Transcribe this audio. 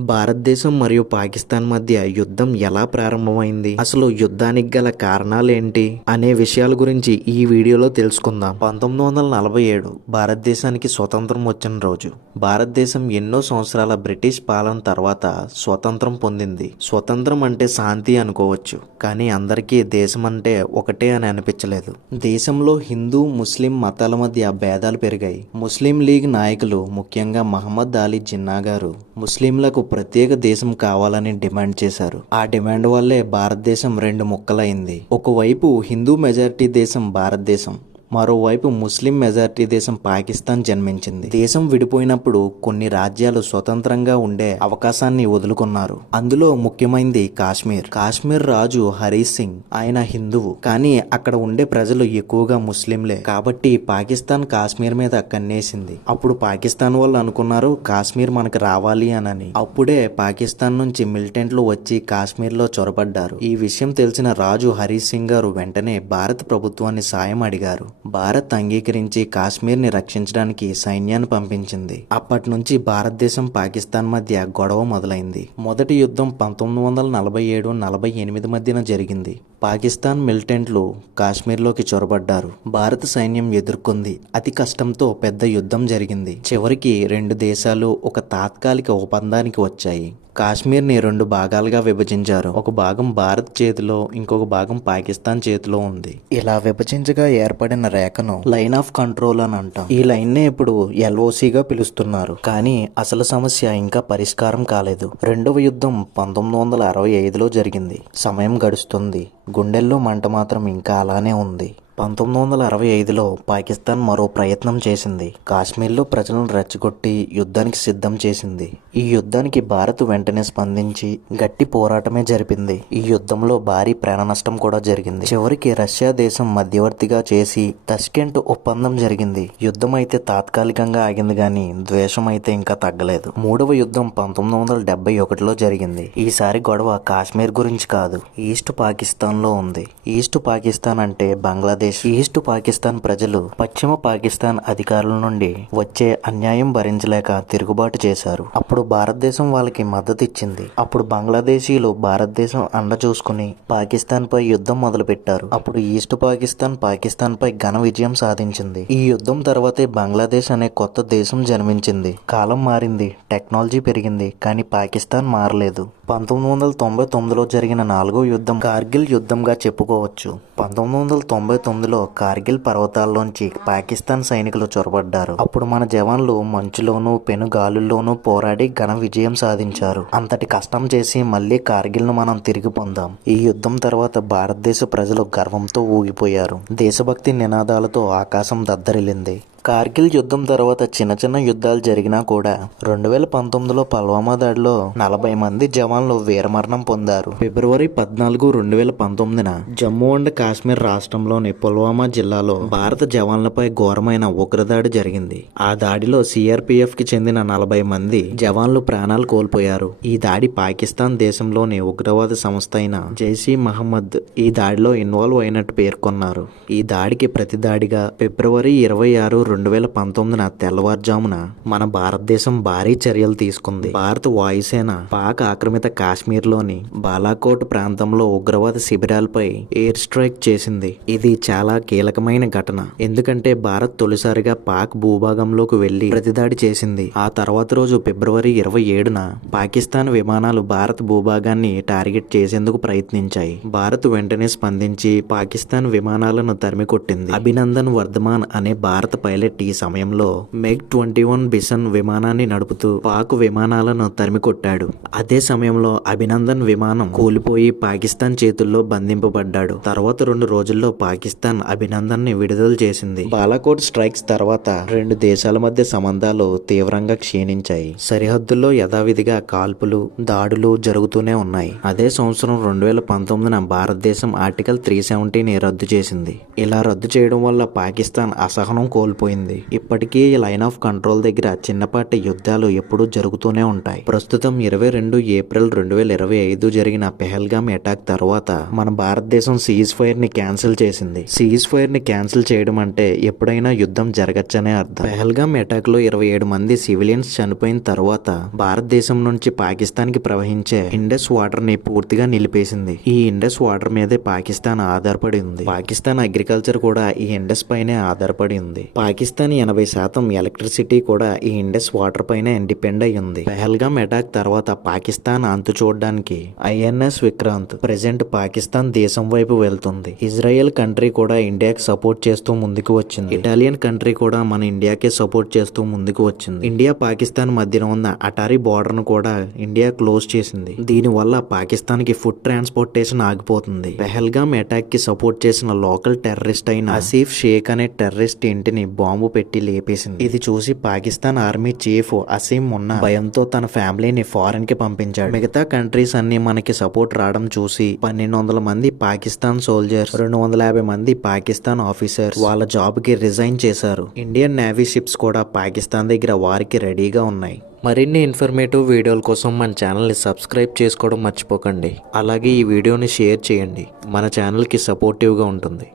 భారతదేశం మరియు పాకిస్తాన్ మధ్య యుద్ధం ఎలా ప్రారంభమైంది? అసలు యుద్ధానికి గల కారణాలేంటి? అనే విషయాల గురించి ఈ వీడియోలో తెలుసుకుందాం. పంతొమ్మిది వందల నలభై ఏడు భారతదేశానికి స్వతంత్రం వచ్చిన రోజు. భారతదేశం ఎన్నో సంవత్సరాల బ్రిటిష్ పాలన తర్వాత స్వతంత్రం పొందింది. స్వతంత్రం అంటే శాంతి అనుకోవచ్చు కానీ అందరికీ దేశం అంటే ఒకటే అని అనిపించలేదు. దేశంలో హిందూ ముస్లిం మతాల మధ్య భేదాలు పెరిగాయి. ముస్లిం లీగ్ నాయకులు ముఖ్యంగా మహమ్మద్ అలీ జిన్నా గారు ముస్లింలకు ప్రత్యేక దేశం కావాలని డిమాండ్ చేశారు. ఆ డిమాండ్ వల్లే భారతదేశం రెండు ముక్కలైంది. ఒకవైపు హిందూ మెజారిటీ దేశం భారతదేశం. మరోవైపు ముస్లిం మెజారిటీ దేశం పాకిస్తాన్ జన్మించింది. దేశం విడిపోయినప్పుడు కొన్ని రాజ్యాలు స్వతంత్రంగా ఉండే అవకాశాన్ని వదులుకున్నారు. అందులో ముఖ్యమైనది కాశ్మీర్. కాశ్మీర్ రాజు హరీష్ సింగ్. ఆయన హిందువు. కానీ అక్కడ ఉండే ప్రజలు ఎక్కువగా ముస్లింలే. కాబట్టి పాకిస్తాన్ కాశ్మీర్ మీద కన్నేసింది. అప్పుడు పాకిస్తాన్ వాళ్ళు అనుకున్నారు కాశ్మీర్ మనకు రావాలి అనని. అప్పుడే పాకిస్తాన్ నుంచి మిలిటెంట్లు వచ్చి కాశ్మీర్లో చొరబడ్డారు. ఈ విషయం తెలిసిన రాజు హరీష్ సింగ్ గారు వెంటనే భారత ప్రభుత్వాన్ని సాయం అడిగారు. భారత్ అంగీకరించి కాశ్మీర్ని రక్షించడానికి సైన్యాన్ని పంపించింది. అప్పటి నుంచి భారతదేశం పాకిస్తాన్ మధ్య గొడవ మొదలైంది. మొదటి యుద్ధం పంతొమ్మిది వందల నలభై ఏడు నలభై ఎనిమిది మధ్యన జరిగింది. పాకిస్తాన్ మిలిటెంట్లు కాశ్మీర్లోకి చొరబడ్డారు. భారత సైన్యం ఎదుర్కొంది. అతి కష్టంతో పెద్ద యుద్ధం జరిగింది. చివరికి రెండు దేశాలు ఒక తాత్కాలిక ఒప్పందానికి వచ్చాయి. కాశ్మీర్ని రెండు భాగాలుగా విభజించారు. ఒక భాగం భారత్ చేతిలో ఇంకొక భాగం పాకిస్తాన్ చేతిలో ఉంది. ఇలా విభజించగా ఏర్పడిన రేఖను లైన్ ఆఫ్ కంట్రోల్ అని అంటాం. ఈ లైన్ నే ఇప్పుడు ఎల్ఓసిగా పిలుస్తున్నారు. కానీ అసలు సమస్య ఇంకా పరిష్కారం కాలేదు. రెండవ యుద్ధం పంతొమ్మిది వందల అరవై ఐదులో జరిగింది. సమయం గడుస్తుంది. గుండెల్లో మంట మాత్రం ఇంకా అలానే ఉంది. పంతొమ్మిది వందల అరవై ఐదులో పాకిస్తాన్ మరో ప్రయత్నం చేసింది. కాశ్మీర్లో ప్రజలను రెచ్చగొట్టి యుద్ధానికి సిద్ధం చేసింది. ఈ యుద్ధానికి భారత్ వెంటనే స్పందించి గట్టి పోరాటమే జరిపింది. ఈ యుద్ధంలో భారీ ప్రాణ నష్టం కూడా జరిగింది. చివరికి రష్యా దేశం మధ్యవర్తిగా చేసి తస్కెంట్ ఒప్పందం జరిగింది. యుద్ధం అయితే తాత్కాలికంగా ఆగింది గాని ద్వేషం అయితే ఇంకా తగ్గలేదు. మూడవ యుద్ధం పంతొమ్మిది వందల డెబ్బై ఒకటిలో జరిగింది. ఈసారి గొడవ కాశ్మీర్ గురించి కాదు ఈస్ట్ పాకిస్తాన్లో ఉంది. ఈస్ట్ పాకిస్తాన్ అంటే బంగ్లాదేశ్ ఈస్ట్ పాకిస్తాన్ ప్రజలు పశ్చిమ పాకిస్తాన్ అధికారుల నుండి వచ్చే అన్యాయం భరించలేక తిరుగుబాటు చేశారు. అప్పుడు భారతదేశం వాళ్ళకి మద్దతు ఇచ్చింది అప్పుడు బంగ్లాదేశీలు భారతదేశం అండ చూసుకుని పాకిస్తాన్ పై యుద్ధం మొదలు పెట్టారు అప్పుడు ఈస్ట్ పాకిస్తాన్ పాకిస్తాన్ పై ఘన విజయం సాధించింది. ఈ యుద్ధం తర్వాతే బంగ్లాదేశ్ అనే కొత్త దేశం జన్మించింది. కాలం మారింది టెక్నాలజీ పెరిగింది కానీ పాకిస్తాన్ మారలేదు. పంతొమ్మిది వందల తొంభై తొమ్మిదిలో జరిగిన నాలుగో యుద్ధం కార్గిల్ యుద్ధంగా చెప్పుకోవచ్చు. పంతొమ్మిది వందల తొంభై పంతొమ్మిదిలో కార్గిల్ పర్వతాల్లోంచి పాకిస్తాన్ సైనికులు చొరబడ్డారు. అప్పుడు మన జవాన్లు మంచులోనూ పెనుగాలుల్లోనూ పోరాడి ఘన విజయం సాధించారు. అంతటి కష్టం చేసి మళ్ళీ కార్గిల్ను మనం తిరిగి పొందాం. ఈ యుద్ధం తర్వాత భారతదేశ ప్రజలు గర్వంతో ఊగిపోయారు. దేశభక్తి నినాదాలతో ఆకాశం దద్దరిల్లింది. కార్గిల్ యుద్ధం తర్వాత చిన్న చిన్న యుద్ధాలు జరిగినా కూడా రెండు వేల పంతొమ్మిదిలో పల్వామా దాడిలో నలభై మంది జవాన్లు వీరమరణం పొందారు. ఫిబ్రవరి పద్నాలుగు రెండు వేల పంతొమ్మిదిన జమ్మూ అండ్ కాశ్మీర్ రాష్ట్రంలోని పుల్వామా జిల్లాలో భారత జవాన్లపై ఘోరమైన ఉగ్రదాడి జరిగింది. ఆ దాడిలో సిఆర్పిఎఫ్కి చెందిన నలభై మంది జవాన్లు ప్రాణాలు కోల్పోయారు. ఈ దాడి పాకిస్తాన్ దేశంలోని ఉగ్రవాద సంస్థ అయిన జైసీ మహమ్మద్ ఈ దాడిలో ఇన్వాల్వ్ అయినట్టు పేర్కొన్నారు. ఈ దాడికి ప్రతి దాడిగా ఫిబ్రవరి ఇరవై ఆరు రెండు వేల పంతొమ్మిదిన తెల్లవారుజామున మన భారతదేశం భారీ చర్యలు తీసుకుంది. భారత వాయుసేన పాక్ ఆక్రమిత కాశ్మీర్లోని బాలాకోట్ ప్రాంతంలో ఉగ్రవాద శిబిరాలపై ఎయిర్ స్ట్రైక్ చేసింది. ఇది చాలా కీలకమైన ఘటన. ఎందుకంటే భారత్ తొలిసారిగా పాక్ భూభాగంలోకి వెళ్ళి ప్రతిదాడి చేసింది. ఆ తర్వాత రోజు ఫిబ్రవరి ఇరవై ఏడున పాకిస్తాన్ విమానాలు భారత్ భూభాగాన్ని టార్గెట్ చేసేందుకు ప్రయత్నించాయి. భారత్ వెంటనే స్పందించి పాకిస్తాన్ విమానాలను తరిమికొట్టింది. అభినందన్ వర్ధమాన్ అనే భారత పైలట్ ఈ సమయంలో మెగ్ ట్వంటీ వన్ బిసన్ విమానాన్ని నడుపుతూ పాక్ విమానాలను తరిమికొట్టాడు. అదే సమయంలో అభినందన్ విమానం కూలిపోయి పాకిస్తాన్ చేతుల్లో బంధింపబడ్డాడు. తర్వాత రెండు రోజుల్లో పాకిస్తాన్ అభినందన్ని విడుదల చేసింది. బాలాకోట్ స్ట్రైక్స్ తర్వాత రెండు దేశాల మధ్య సంబంధాలు తీవ్రంగా క్షీణించాయి. సరిహద్దుల్లో యథావిధిగా కాల్పులు దాడులు జరుగుతూనే ఉన్నాయి. అదే సంవత్సరం రెండు వేల పంతొమ్మిదిన భారతదేశం ఆర్టికల్ త్రీ సెవెంటీని రద్దు చేసింది. ఇలా రద్దు చేయడం వల్ల పాకిస్తాన్ అసహనం కోల్పోయింది. ప్రారంభమైంది ఇప్పటికీ ఈ లైన్ ఆఫ్ కంట్రోల్ దగ్గర చిన్నపాటి యుద్ధాలు ఎప్పుడూ జరుగుతూనే ఉంటాయి. ప్రస్తుతం ఇరవై రెండు ఏప్రిల్ రెండు వేల ఇరవై ఐదు జరిగిన పెహల్గామ్ అటాక్ తర్వాత మన భారతదేశం సీజ్ ఫైర్ని క్యాన్సిల్ చేసింది. సీజ్ ఫైర్ని క్యాన్సిల్ చేయడం అంటే ఎప్పుడైనా యుద్ధం జరగచ్చనే అర్థం. పెహల్గామ్ అటాక్లో ఇరవై ఏడు మంది సివిలియన్స్ చనిపోయిన తర్వాత భారతదేశం నుంచి పాకిస్తాన్కి ప్రవహించే ఇండస్ వాటర్ని పూర్తిగా నిలిపేసింది. ఈ ఇండస్ వాటర్ మీదే పాకిస్తాన్ ఆధారపడి ఉంది. పాకిస్తాన్ అగ్రికల్చర్ కూడా ఈ ఇండస్ పైనే ఆధారపడి ఉంది. పాకిస్తాన్ పాకిస్తాన్ ఎనభై శాతం ఎలక్ట్రిసిటీ కూడా ఈ ఇండస్ వాటర్ పైనే డిపెండ్ అయి ఉంది పెహల్గామ్ అటాక్ తర్వాత పాకిస్తాన్ అంతు చూడడానికి ఐఎన్ఎస్ విక్రాంత్ ప్రెసెంట్ పాకిస్తాన్ దేశం వైపు వెళ్తుంది. ఇజ్రాయెల్ కంట్రీ కూడా ఇండియాకి సపోర్ట్ చేస్తూ ముందుకు వచ్చింది. ఇటాలియన్ కంట్రీ కూడా మన ఇండియాకే సపోర్ట్ చేస్తూ ముందుకు వచ్చింది. ఇండియా పాకిస్తాన్ మధ్యన ఉన్న అటారీ బార్డర్ను కూడా ఇండియా క్లోజ్ చేసింది. దీని వల్ల పాకిస్తాన్కి ఫుడ్ ట్రాన్స్పోర్టేషన్ ఆగిపోతుంది. పెహల్గామ్ అటాక్కి సపోర్ట్ చేసిన లోకల్ టెర్రరిస్ట్ అయిన అసీఫ్ షేక్ అనే టెర్రరిస్ట్ ఇంటిని బాంబు పెట్టి లేపేసింది. ఇది చూసి పాకిస్తాన్ ఆర్మీ చీఫ్ అసీం ఉన్న భయంతో తన ఫ్యామిలీని ఫారెన్కి పంపించాడు. మిగతా కంట్రీస్ అన్ని మనకి సపోర్ట్ రావడం చూసి పన్నెండు వందల మంది పాకిస్తాన్ సోల్జర్స్ రెండు వందల యాభై మంది పాకిస్తాన్ ఆఫీసర్స్ వాళ్ళ జాబ్కి రిజైన్ చేశారు. ఇండియన్ నేవీ షిప్స్ కూడా పాకిస్తాన్ దగ్గర వారికి రెడీగా ఉన్నాయి. మరిన్ని ఇన్ఫర్మేటివ్ వీడియోల కోసం మన ఛానల్ని సబ్స్క్రైబ్ చేసుకోవడం మర్చిపోకండి. అలాగే ఈ వీడియోని షేర్ చేయండి. మన ఛానల్కి సపోర్టివ్గా ఉంటుంది.